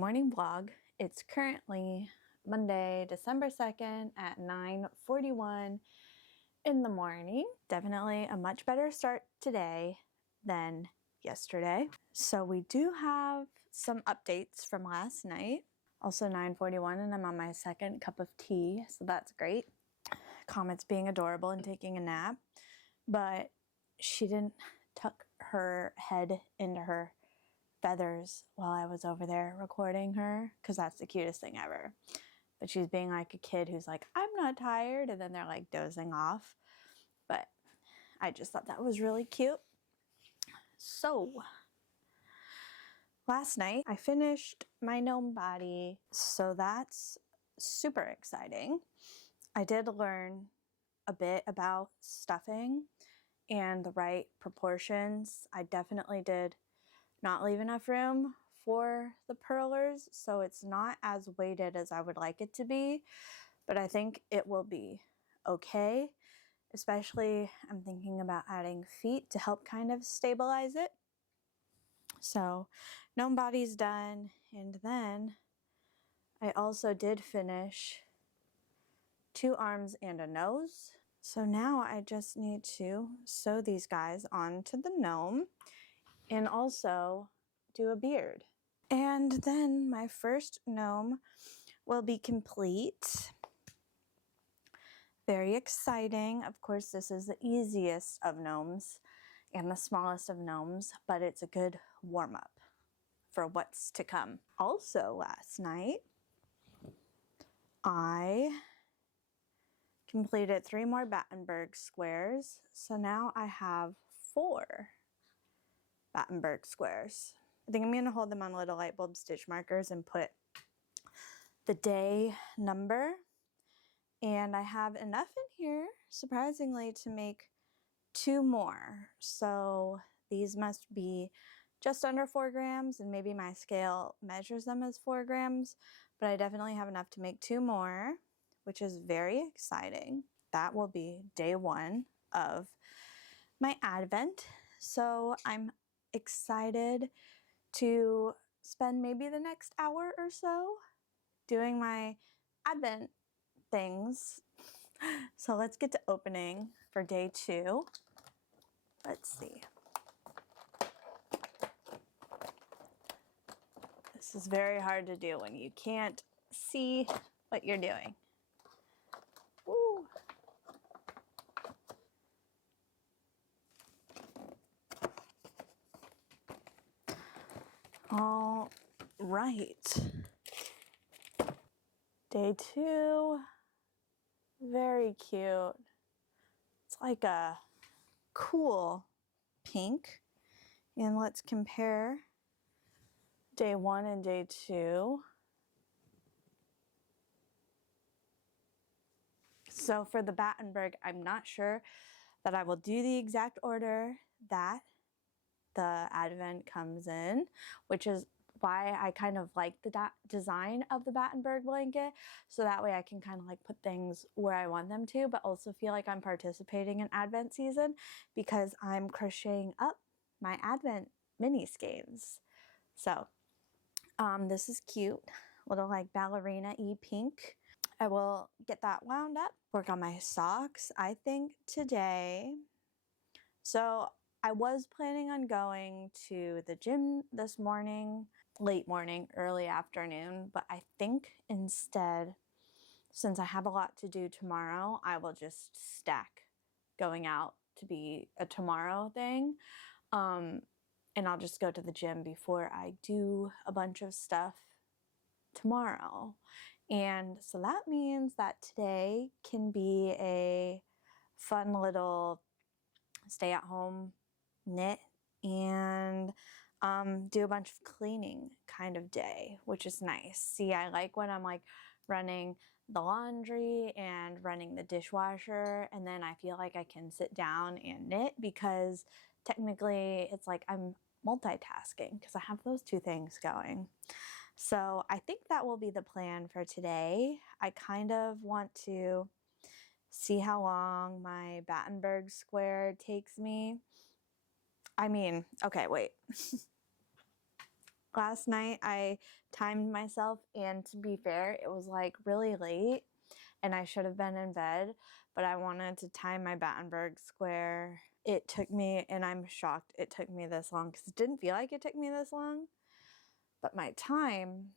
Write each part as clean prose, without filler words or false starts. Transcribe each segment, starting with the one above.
morning vlog. It's currently Monday, December 2nd at 9:41 in the morning. Definitely a much better start today than yesterday. So we do have some updates from last night. Also 9:41 and I'm on my second cup of tea, so that's great. Comet's being adorable and taking a nap, but she didn't tuck her head into her feathers while I was over there recording her, because that's the cutest thing ever. But she's being like a kid who's like, I'm not tired, and then they're like dozing off. But I just thought that was really cute. So last night I finished my gnome body, so that's super exciting. I did learn a bit about stuffing and the right proportions. I definitely did not leave enough room for the purlers, so it's not as weighted as I would like it to be, but I think it will be okay. Especially I'm thinking about adding feet to help kind of stabilize it. So gnome body's done, and then I also did finish 2 arms and a nose. So now I just need to sew these guys onto the gnome and also do a beard. And then my first gnome will be complete. Very exciting. Of course, this is the easiest of gnomes and the smallest of gnomes, but it's a good warm-up for what's to come. Also last night, I completed 3 more Battenberg squares, so now I have 4 Battenberg squares. I think I'm going to hold them on little light bulb stitch markers and put the day number. And I have enough in here, surprisingly, to make 2 more. So these must be just under 4 grams, and maybe my scale measures them as 4 grams, but I definitely have enough to make 2 more, which is very exciting. That will be day 1 of my Advent. So I'm excited to spend maybe the next hour or so doing my Advent things. So let's get to opening for day 2. Let's see. This is very hard to do when you can't see what you're doing. Woo. All right. Day 2. Very cute. It's like a cool pink. And let's compare day 1 and day 2. So for the Battenberg, I'm not sure that I will do the exact order that the Advent comes in, which is why I kind of like the design of the Battenberg blanket, so that way I can kind of like put things where I want them to, but also feel like I'm participating in Advent season because I'm crocheting up my Advent mini skeins. So this is cute, little like ballerina-y pink. I will get that wound up, work on my socks, I think, today. So I was planning on going to the gym this morning, late morning, early afternoon, but I think instead, since I have a lot to do tomorrow, I will just stack going out to be a tomorrow thing. And I'll just go to the gym before I do a bunch of stuff tomorrow. And so that means that today can be a fun little stay at home knit and do a bunch of cleaning kind of day, which is nice. See, I like when I'm like running the laundry and running the dishwasher, and then I feel like I can sit down and knit, because technically it's like I'm multitasking because I have those 2 things going. So I think that will be the plan for today. I kind of want to see how long my Battenberg square takes me. I mean, okay, wait. Last night I timed myself, and to be fair, it was like really late and I should have been in bed, but I wanted to time my Battenberg square. It took me, and I'm shocked it took me this long because it didn't feel like it took me this long, but my time,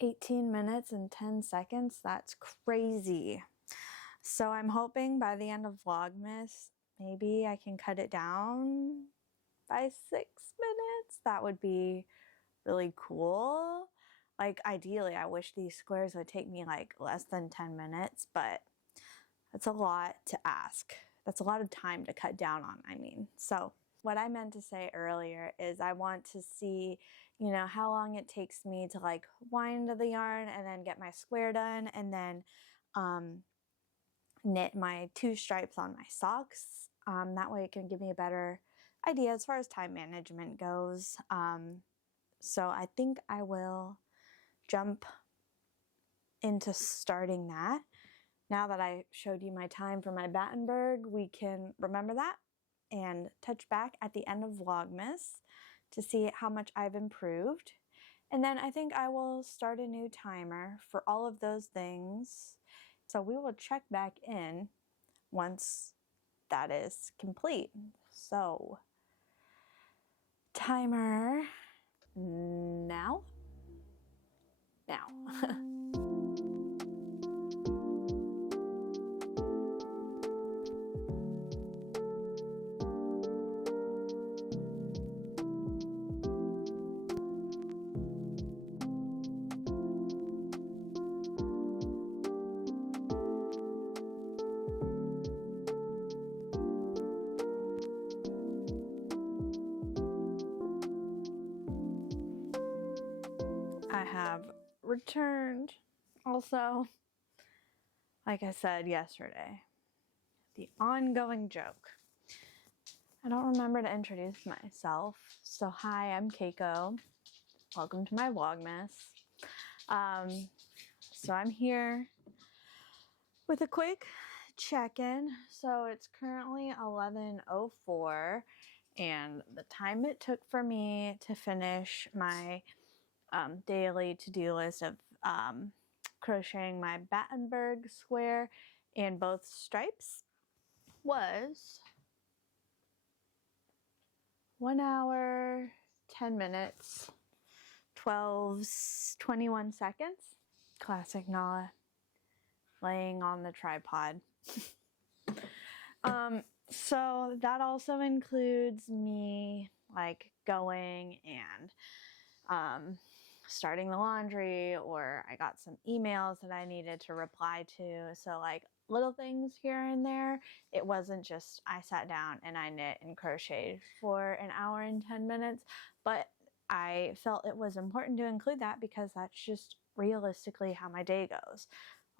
18 minutes and 10 seconds, that's crazy. So I'm hoping by the end of Vlogmas, maybe I can cut it down by 6 minutes. That would be really cool. Like ideally, I wish these squares would take me like less than 10 minutes, but that's a lot to ask. That's a lot of time to cut down on, I mean. So what I meant to say earlier is I want to see, you know, how long it takes me to like wind the yarn and then get my square done, and then knit my 2 stripes on my socks. That way it can give me a better idea as far as time management goes. So I think I will jump into starting that. Now that I showed you my time for my Battenberg, we can remember that and touch back at the end of Vlogmas to see how much I've improved. And then I think I will start a new timer for all of those things. So we will check back in once that is complete. So, timer now. I have returned. Also, like I said yesterday, the ongoing joke. I don't remember to introduce myself. So hi, I'm Keiko. Welcome to my Vlogmas. So I'm here with a quick check-in. So it's currently 11:04, and the time it took for me to finish my daily to-do list of crocheting my Battenberg square and both stripes was 1 hour, 10 minutes, 21 seconds. Classic Nala laying on the tripod. So that also includes me like going and starting the laundry, or I got some emails that I needed to reply to. So like little things here and there. It wasn't just I sat down and I knit and crocheted for 1 hour and 10 minutes, but I felt it was important to include that because that's just realistically how my day goes.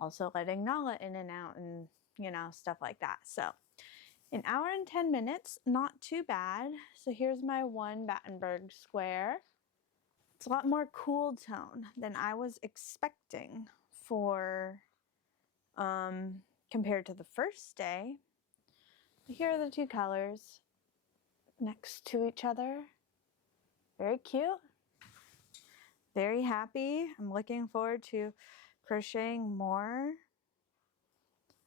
Also letting Nala in and out and, you know, stuff like that. So 1 hour and 10 minutes, not too bad. So here's my one Battenberg square. It's a lot more cool tone than I was expecting for compared to the first day. Here are the 2 colors next to each other. Very cute. Very happy. I'm looking forward to crocheting more.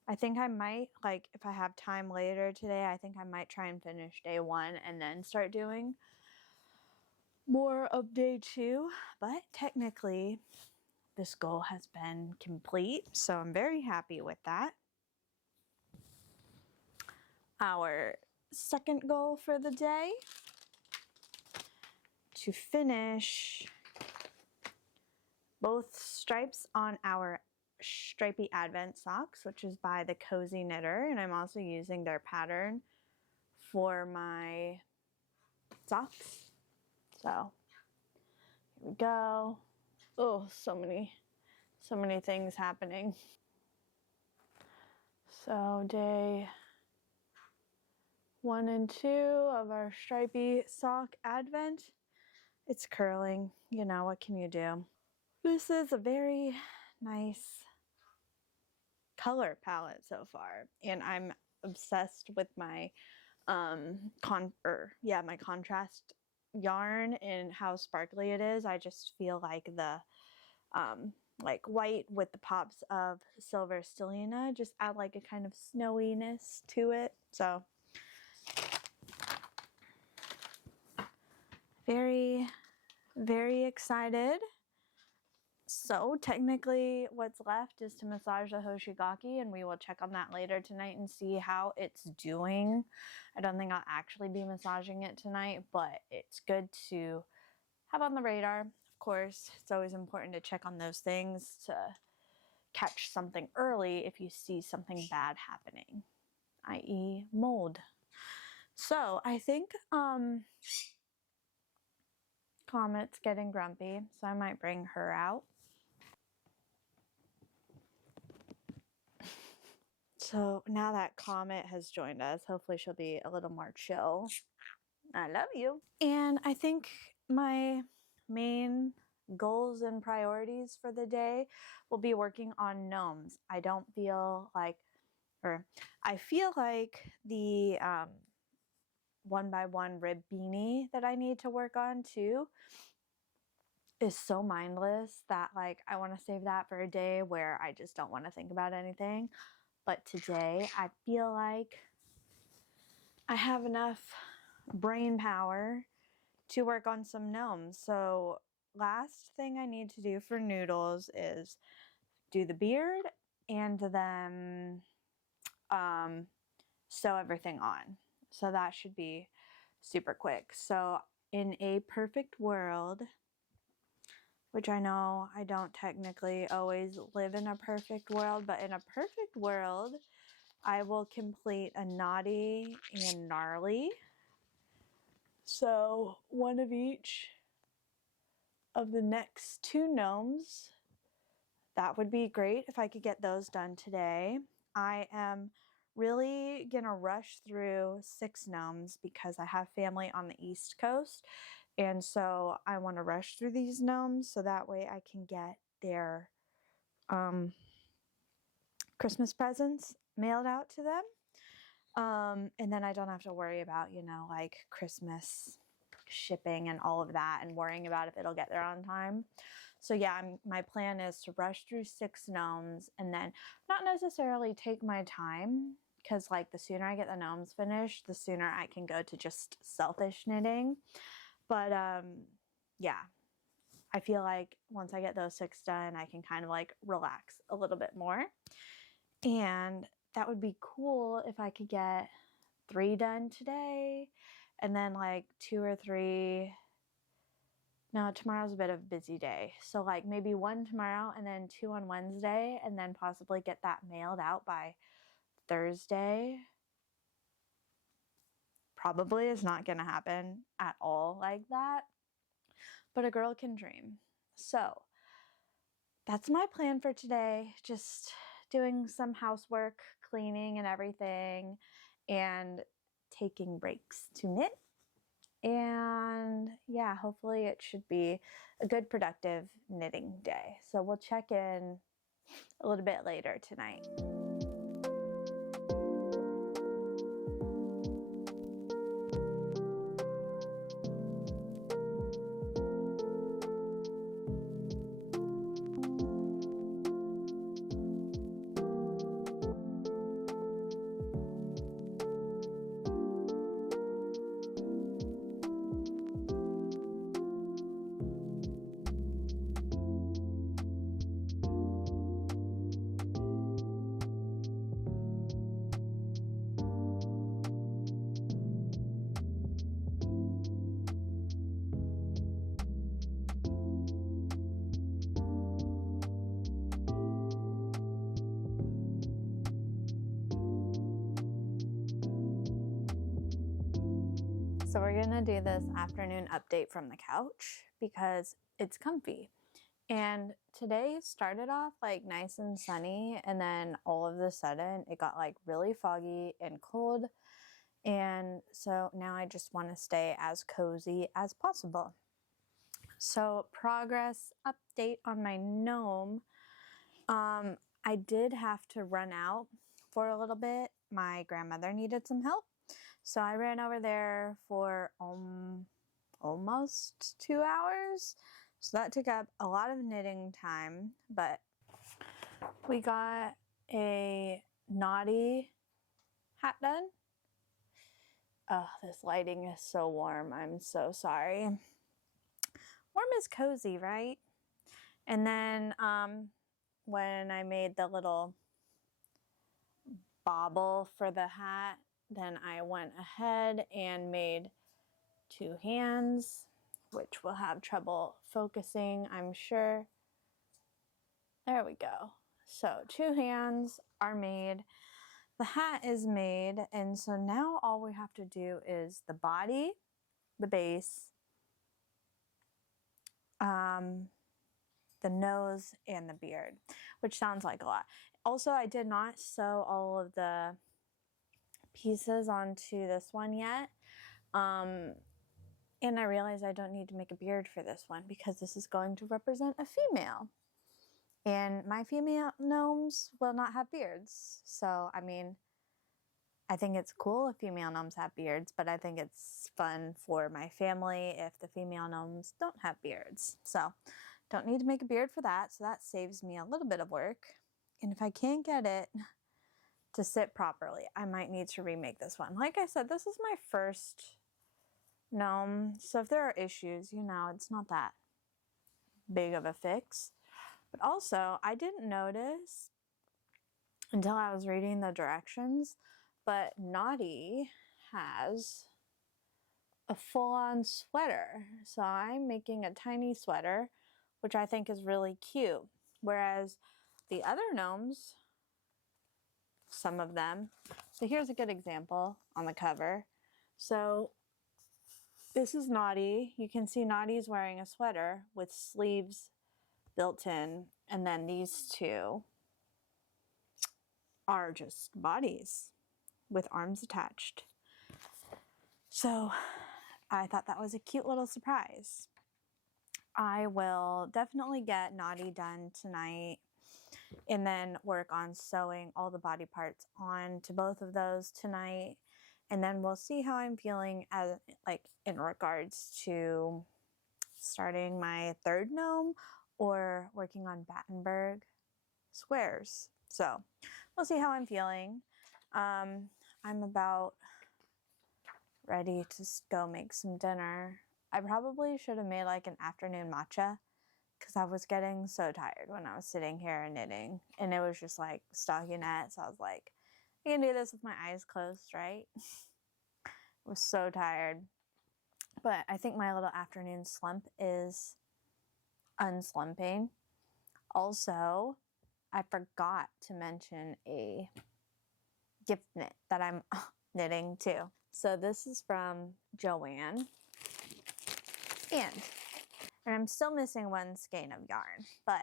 I think I might, like, if I have time later today, I think I might try and finish day 1 and then start doing more of day 2. But technically, this goal has been complete, so I'm very happy with that. Our second goal for the day, to finish both stripes on our stripy advent socks, which is by the Cozy Knitter, and I'm also using their pattern for my socks. So here we go. Oh, so many things happening. So day 1 and 2 of our stripy sock advent. It's curling, you know, what can you do? This is a very nice color palette so far, and I'm obsessed with my my contrast yarn and how sparkly it is. I just feel like the like white with the pops of silver stellina just add like a kind of snowiness to it. So very, very excited. So technically what's left is to massage the Hoshigaki, and we will check on that later tonight and see how it's doing. I don't think I'll actually be massaging it tonight, but it's good to have on the radar. Of course, it's always important to check on those things to catch something early if you see something bad happening, i.e. mold. So I think Comet's getting grumpy, so I might bring her out. So now that Comet has joined us, hopefully she'll be a little more chill. I love you. And I think my main goals and priorities for the day will be working on gnomes. I feel like the 1x1 rib beanie that I need to work on too is so mindless that like I want to save that for a day where I just don't want to think about anything. But today I feel like I have enough brain power to work on some gnomes. So last thing I need to do for Noodles is do the beard and then sew everything on. So that should be super quick. So in a perfect world, which I know I don't technically always live in a perfect world, but in a perfect world, I will complete a naughty and gnarly. So one of each of the next 2 gnomes. That would be great if I could get those done today. I am really gonna rush through 6 gnomes because I have family on the East Coast. And so I want to rush through these gnomes so that way I can get their Christmas presents mailed out to them. And then I don't have to worry about, you know, like Christmas shipping and all of that and worrying about if it'll get there on time. So yeah, my plan is to rush through 6 gnomes and then not necessarily take my time, because like the sooner I get the gnomes finished, the sooner I can go to just selfish knitting. But yeah, I feel like once I get those 6 done, I can kind of like relax a little bit more. And that would be cool if I could get 3 done today and then like 2 or 3. No, tomorrow's a bit of a busy day. So like maybe 1 tomorrow and then 2 on Wednesday, and then possibly get that mailed out by Thursday. Probably is not going to happen at all like that, but a girl can dream. So that's my plan for today. Just doing some housework, cleaning and everything, and taking breaks to knit. And yeah, hopefully it should be a good productive knitting day. So we'll check in a little bit later tonight. So we're gonna do this afternoon update from the couch because it's comfy. And today started off like nice and sunny, and then all of a sudden it got like really foggy and cold. And so now I just want to stay as cozy as possible. So progress update on my gnome. I did have to run out for a little bit. My grandmother needed some help. So I ran over there for almost 2 hours. So that took up a lot of knitting time, but we got a Gnoddy hat done. Oh, this lighting is so warm. I'm so sorry. Warm is cozy, right? And then when I made the little bobble for the hat, then I went ahead and made 2 hands, which will have trouble focusing, I'm sure. There we go. So 2 hands are made. The hat is made, and so now all we have to do is the body, the base, the nose, and the beard, which sounds like a lot. Also, I did not sew all of the pieces onto this one yet. And I realized I don't need to make a beard for this one because this is going to represent a female. And my female gnomes will not have beards. So, I mean, I think it's cool if female gnomes have beards, but I think it's fun for my family if the female gnomes don't have beards. So, don't need to make a beard for that. So that saves me a little bit of work. And if I can't get it to sit properly, I might need to remake this one. Like I said, this is my first gnome, so if there are issues, you know, it's not that big of a fix. But also, I didn't notice until I was reading the directions, but Gnoddy has a full-on sweater. So I'm making a tiny sweater, which I think is really cute. Whereas the other gnomes, some of them, so here's a good example on the cover. So this is Gnoddy. You can see Gnoddy's wearing a sweater with sleeves built in, and then these two are just bodies with arms attached. So I thought that was a cute little surprise. I will definitely get Gnoddy done tonight and then work on sewing all the body parts on to both of those tonight. And then we'll see how I'm feeling as in regards to starting my 3rd gnome or working on Battenberg squares. So we'll see how I'm feeling. I'm about ready to go make some dinner. I probably should have made like an afternoon matcha because I was getting so tired when I was sitting here and knitting, and it was just like stockinette. So I was like, I can do this with my eyes closed, right? I was so tired. But I think my little afternoon slump is unslumping. Also, I forgot to mention a gift knit that I'm knitting too. So this is from Joanne. And I'm still missing 1 skein of yarn, but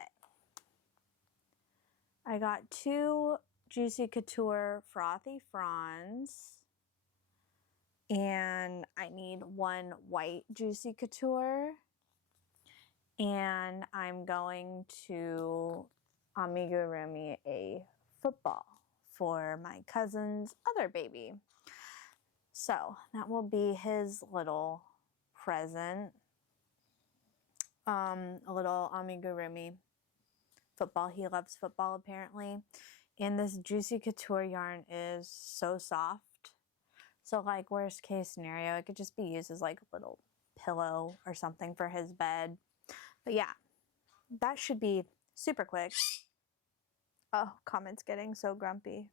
I got 2 Juicy Couture Frothy Fronds, and I need 1 white Juicy Couture, and I'm going to amigurumi a football for my cousin's other baby. So that will be his little present. A little amigurumi football. He loves football apparently. And this Juicy Couture yarn is so soft. So like worst case scenario, it could just be used as like a little pillow or something for his bed. But yeah, that should be super quick. Oh, comments getting so grumpy.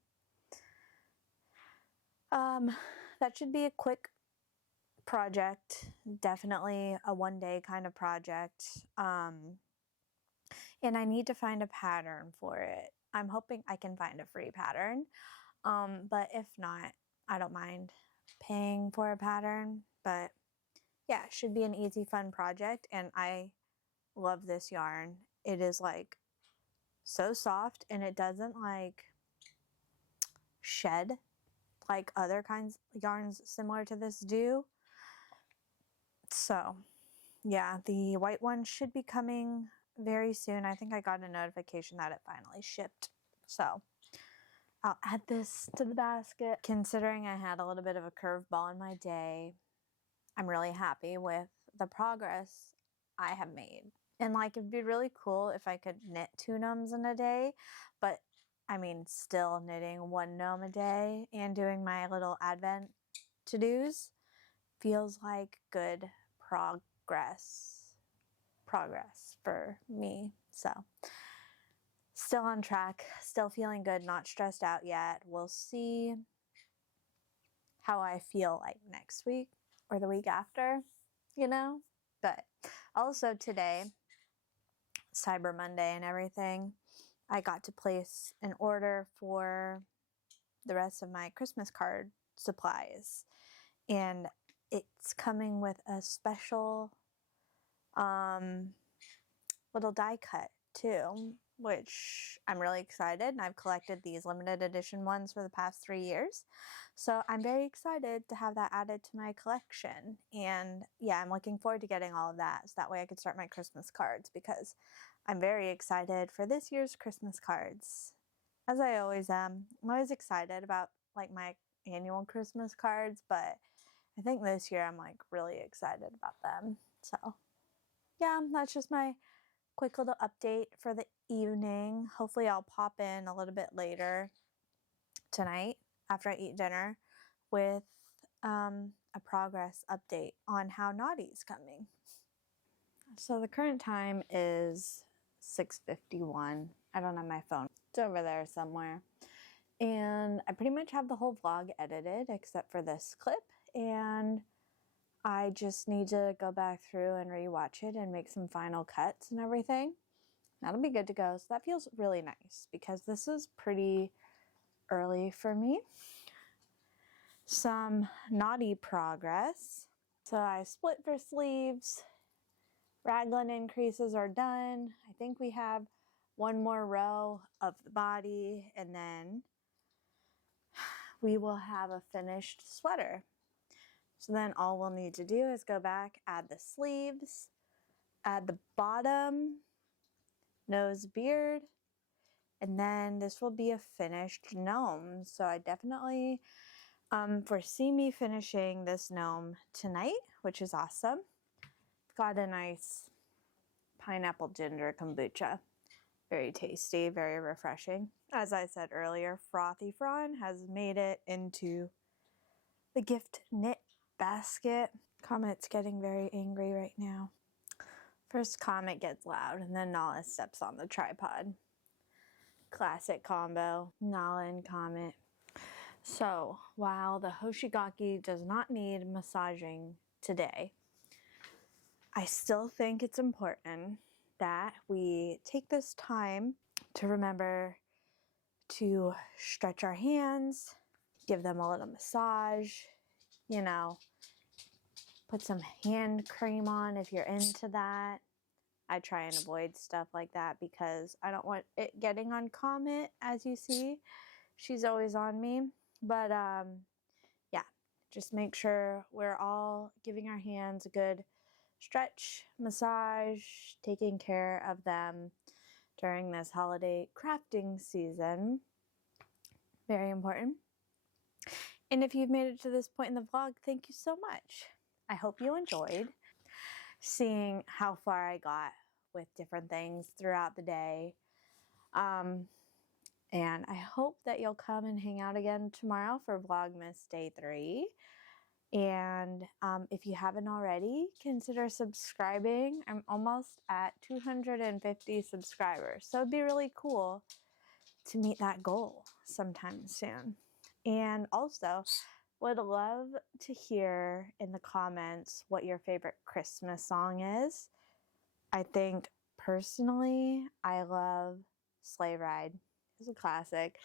That should be a quick project, definitely a 1-day kind of project. And I need to find a pattern for it. I'm hoping I can find a free pattern. But if not, I don't mind paying for a pattern. But yeah, it should be an easy, fun project. And I love this yarn. It is like so soft, and it doesn't like shed like other kinds of yarns similar to this do. So yeah, the white one should be coming very soon. I think I got a notification that it finally shipped. So I'll add this to the basket. Considering I had a little bit of a curveball in my day, I'm really happy with the progress I have made. And like, it'd be really cool if I could knit 2 gnomes in a day, but I mean, still knitting 1 gnome a day and doing my little Advent to-dos feels like good progress for me. So still on track, still feeling good, not stressed out yet. We'll see how I feel like next week or the week after, you know? But also today, Cyber Monday and everything, I got to place an order for the rest of my Christmas card supplies. And it's coming with a special little die cut too, which I'm really excited. And I've collected these limited edition ones for the past 3 years. So I'm very excited to have that added to my collection. And yeah, I'm looking forward to getting all of that, so that way I can start my Christmas cards, because I'm very excited for this year's Christmas cards. As I always am. I'm always excited about like my annual Christmas cards, but I think this year I'm like really excited about them. So yeah, that's just my quick little update for the evening. Hopefully I'll pop in a little bit later tonight after I eat dinner with a progress update on how Gnoddy's coming. So the current time is 6:51. I don't have my phone. It's over there somewhere. And I pretty much have the whole vlog edited except for this clip, and I just need to go back through and rewatch it and make some final cuts and everything. That'll be good to go. So that feels really nice because this is pretty early for me. Some Gnoddy progress. So I split for sleeves. Raglan increases are done. I think we have 1 more row of the body, and then we will have a finished sweater. So then all we'll need to do is go back, add the sleeves, add the bottom, nose, beard, and then this will be a finished gnome. So I definitely foresee me finishing this gnome tonight, which is awesome. Got a nice pineapple ginger kombucha. Very tasty, very refreshing. As I said earlier, Frothy Fron has made it into the gift knit basket. Comet's getting very angry right now. First Comet gets loud and then Nala steps on the tripod. Classic combo, Nala and Comet. So while the Hoshigaki does not need massaging today, I still think it's important that we take this time to remember to stretch our hands, give them a little massage, you know, put some hand cream on if you're into that. I try and avoid stuff like that because I don't want it getting on Comet. As you see, she's always on me. But yeah, just make sure we're all giving our hands a good stretch, massage, taking care of them during this holiday crafting season. Very important. And if you've made it to this point in the vlog, thank you so much. I hope you enjoyed seeing how far I got with different things throughout the day. And I hope that you'll come and hang out again tomorrow for Vlogmas Day 3. And if you haven't already, consider subscribing. I'm almost at 250 subscribers, so it'd be really cool to meet that goal sometime soon. And also, would love to hear in the comments what your favorite Christmas song is. I think personally, I love Sleigh Ride. It's a classic.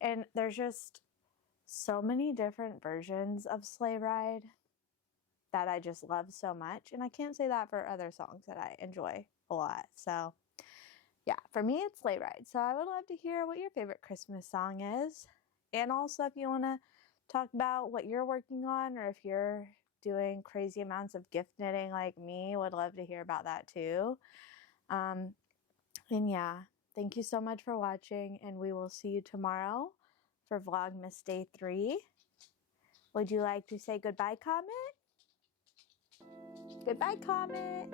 And there's just so many different versions of Sleigh Ride that I just love so much. And I can't say that for other songs that I enjoy a lot. So yeah, for me, it's Sleigh Ride. So I would love to hear what your favorite Christmas song is. And also if you want to talk about what you're working on, or if you're doing crazy amounts of gift knitting like me, would love to hear about that too. And yeah, thank you so much for watching, and we will see you tomorrow for Vlogmas Day 3. Would you like to say goodbye, Comet? Goodbye, Comet.